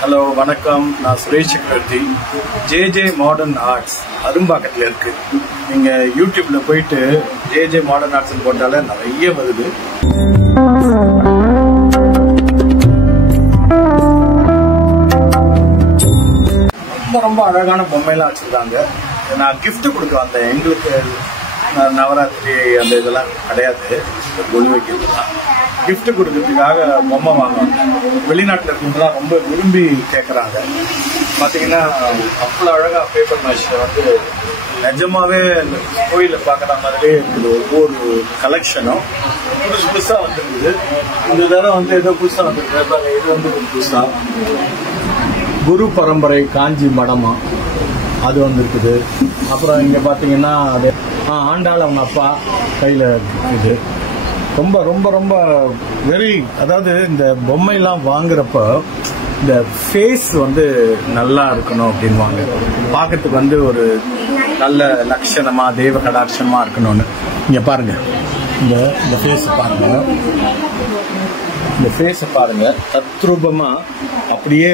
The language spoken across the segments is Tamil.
ஹலோ வணக்கம், நான் சுரேஷ் சக்கரவர்த்தி. ஜே மாடர்ன் ஆர்ட்ஸ் அரும்பாக்கத்தில் இருக்கு. நீங்க யூடியூப்ல போயிட்டு ஜே மாடர்ன் ஆர்ட்ஸ் போட்டாலே நிறைய வருது. ரொம்ப ரொம்ப அழகான பொம்மையெல்லாம் வச்சிருக்காங்க. நான் கிஃப்ட் கொடுக்க வந்தேன். எங்களுக்கு நவராத்திரி அந்த இதெல்லாம் கிடையாது, ஒளி வைக்கிறது தான். கிஃப்ட் கொடுக்கறதுக்காக பொம்மை வாங்குவாங்க. வெளிநாட்டில் இருக்கவங்கலாம் ரொம்ப விரும்பி கேட்குறாங்க. பார்த்தீங்கன்னா அவ்வளோ அழகாக பேப்பர் மேஷை வந்து நிஜமாவே கோயிலில் பார்க்குற மாதிரியே இருக்குது. ஒவ்வொரு கலெக்ஷனும் புதுசாக வந்துருக்குது. இந்த தடவை வந்து ஏதோ புதுசாக வந்துருக்கு. இது வந்து புதுசாக குரு பரம்பரை காஞ்சி மடமா அது வந்துருக்குது. அப்புறம் இங்கே பார்த்தீங்கன்னா அது ஆண்டாள் அவங்க அப்பா கையில் இது ரொம்ப ரொம்ப ரொம்ப வெரி, அதாவது இந்த பொம்மையெல்லாம் வாங்குறப்ப இந்த ஃபேஸ் வந்து நல்லா இருக்கணும் அப்படின்வாங்க. பார்க்கறதுக்கு வந்து ஒரு நல்ல லட்சணமா தெய்வ கடாட்சமா இருக்கணும்னு. இங்க பாருங்க, இந்த ஃபேஸ் பாருங்க, இந்த ஃபேஸை பாருங்க, தத்ரூபமா அப்படியே.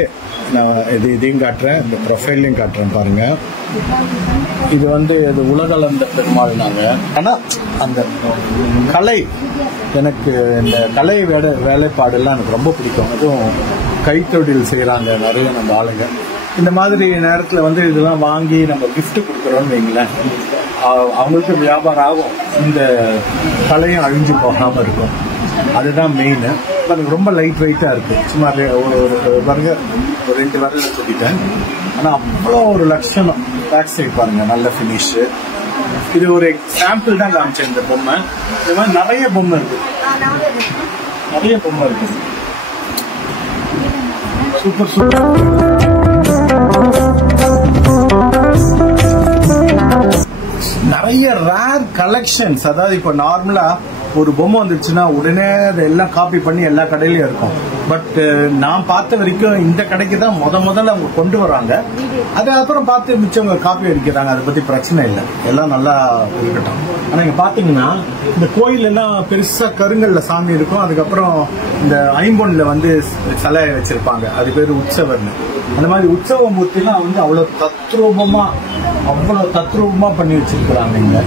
நான் இதையும் காட்டுறேன், இந்த ப்ரொஃபைலையும் காட்டுறேன் பாருங்க. இது வந்து இது உலகளந்த பெருமாள் நாங்க. ஆனா அந்த கலை, எனக்கு இந்த கலை வேலைப்பாடுலாம் எனக்கு ரொம்ப பிடிக்கும். அதுவும் கைத்தொழில் செய்யறாங்க நிறைய நம்ம ஆளுங்க. இந்த மாதிரி நேரத்தில் வந்து இதெல்லாம் வாங்கி நம்ம கிஃப்ட் கொடுக்குறோம்னு வைங்களேன், அவங்களுக்கு வியாபாரம் ஆகும், இந்த கலையும் அழிஞ்சு போகாமல் இருக்கும். அதுதான் மெயின். எனக்கு ரொம்ப லைட் வெயிட்டாக இருக்கு. சும்மா ஒரு பாருங்க, ஒரு 2 வரல சொல்லிட்டேன். ஆனால் அவ்வளோ ஒரு லட்சணம். பேக் சைட் பாருங்க, நல்ல ஃபினிஷு. இது ஒரு சாம்பிள் தான் காமிச்சேன் இந்த பொம்மை. இது மாதிரி நிறைய பொம்மை இருக்கு, நிறைய பொம்மை இருக்கு. Super super. நிறைய ரேர் கலெக்ஷன்ஸ். அதாவது இப்போ நார்மலா ஒரு பொம்மை வந்துருச்சுன்னா உடனே அதை எல்லாம் காப்பி பண்ணி எல்லா கடையிலயும் இருக்கும். பட் நான் பார்த்த வரைக்கும் இந்த கடைக்கு தான் முதல்ல அவங்க கொண்டு வராங்க. அதுக்கப்புறம் பார்த்து மிச்சவங்க காப்பி அடிக்கிறாங்க. அதை பத்தி பிரச்சனை இல்லை, எல்லாம் நல்லா இருக்கட்டும். ஆனா இங்க பாத்தீங்கன்னா இந்த கோயில் எல்லாம் பெருசா கருங்கல்ல சாமி இருக்கும். அதுக்கப்புறம் இந்த ஐம்பொன்ல வந்து சிலை வச்சிருப்பாங்க, அது பேரு உற்சவர்னு. அந்த மாதிரி உற்சவ மூர்த்திலாம் வந்து அவ்வளவு தத்ரூபமா பண்ணி வச்சிருக்கிறாங்க இங்க.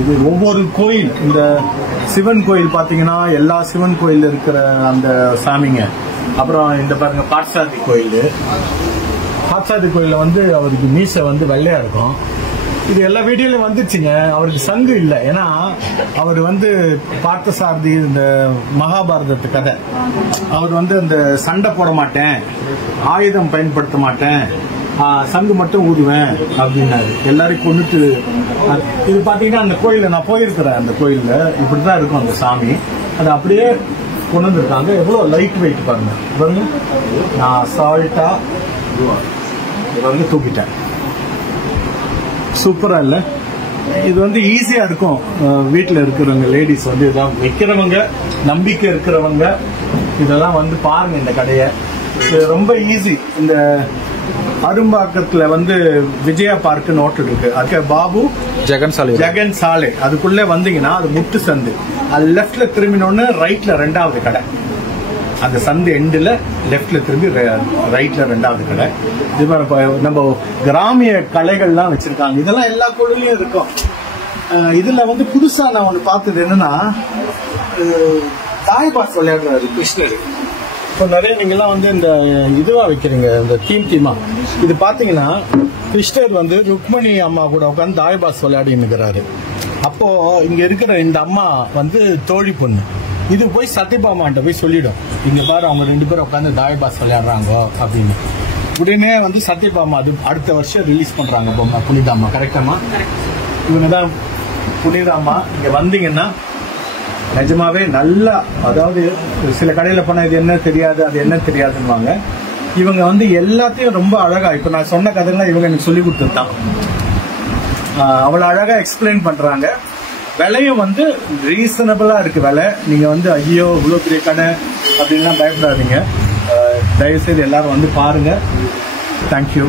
இது ஒவ்வொரு கோயில், இந்த சிவன் கோயில் பாத்தீங்கன்னா எல்லா சிவன் கோயில் இருக்கிற அந்த சாமிங்க. அப்புறம் இந்த பாருங்க பாட்சாதி கோயில். பாட்சாதி கோயில வந்து அவருக்கு மீசை வந்து வெள்ளையா இருக்கும். இது எல்லா வீடியோலயும் வந்துச்சுங்க. அவருக்கு சங்கு இல்லை, ஏன்னா அவர் வந்து பார்த்தசாரதி, இந்த மகாபாரதத்து கதை. அவர் வந்து அந்த சண்டை போட மாட்டேன், ஆயுதம் பயன்படுத்த மாட்டேன், சங்கு மட்டும் ஊதுவேன் அப்படின்னாரு. எல்லாரும் கொண்டுட்டு. இது பாத்தீங்கன்னா அந்த கோயில நான் போயிருக்கிறேன். அந்த கோயில்ல இப்படிதான் இருக்கும் அந்த சாமி. அது அப்படியே கொண்டு வந்திருக்காங்க. எவ்வளவு லைட் வெயிட் பாருங்க. பாருங்க, நான் அசால்ட்டா வந்து தூக்கிட்டேன். சூப்பரா இல்ல? இது வந்து ஈஸியா இருக்கும். வீட்டுல இருக்கிறவங்க லேடிஸ் வந்து இதெல்லாம் வைக்கிறவங்க, நம்பிக்கை இருக்கிறவங்க இதெல்லாம் வந்து பாருங்க இந்த கடையை. இது ரொம்ப ஈஸி. இந்த அரும்பாக்கத்துல வந்து விஜயா பார்க் ஹோட்டல் இருக்கு. அதுக்கு பாபு ஜெகன் சாலை அதுக்குள்ள வந்தீங்கன்னா அது முட்டு சந்து. அது லெப்ட்ல திரும்பினோன்னு ரைட்ல 2வது கடை. அந்த சந்து எண்டுல லெப்ட்ல திரும்பி ரைட்ல 2வது கடை. இது நம்ம கிராமிய கலைகள்லாம் வச்சிருக்காங்க. இதெல்லாம் எல்லா கோயிலையும் இருக்கும். இதுல வந்து புதுசா நான் ஒண்ணு பார்த்தது என்னன்னா, தாய்பாஸ் விளையாடுறாரு கிருஷ்ணர். இப்போ நிறைய நீங்கெல்லாம் வந்து இந்த இதுவா வைக்கிறீங்க, இந்த தீமா. இது பாத்தீங்கன்னா கிருஷ்ணர் வந்து ருக்மணி அம்மா கூட உட்காந்து தாய்பாஸ் விளையாடின்னு இருக்கிறாரு. அப்போ இங்க இருக்கிற இந்த அம்மா வந்து தோழி பொண்ணு. இது போய் சத்யபாமாட்ட போய் சொல்லிடும், இங்க பாரு அவங்க 2 பேரும் உட்காந்து தாய்பாஸ் விளையாடுறாங்க அப்படின்னு. உடனே வந்து சத்யபாமா அது அடுத்த வருஷம் ரிலீஸ் பண்றாங்க பொம்மை புனிதாமா. கரெக்டாமா? இவங்கதான் புனிதாமா. இங்க வந்தீங்கன்னா நிஜமாவே நல்லா, அதாவது சில கடையில போனா இது என்ன தெரியாது, அது என்ன தெரியாதுன்னு. இவங்க வந்து எல்லாத்தையும் ரொம்ப அழகா, இப்ப நான் சொன்ன கதைலாம் இவங்க எனக்கு சொல்லி கொடுத்துருந்தான். அவ்வளவு அழகா எக்ஸ்பிளைன் பண்றாங்க. விலையும் வந்து ரீசனபிளா இருக்கு விலை. நீங்க வந்து ஐயோ இவ்வளவு பெரிய கடை அப்படின்லாம் பயப்படாதீங்க. தயவுசெய்து எல்லாரும் வந்து பாருங்க. தேங்க்யூ.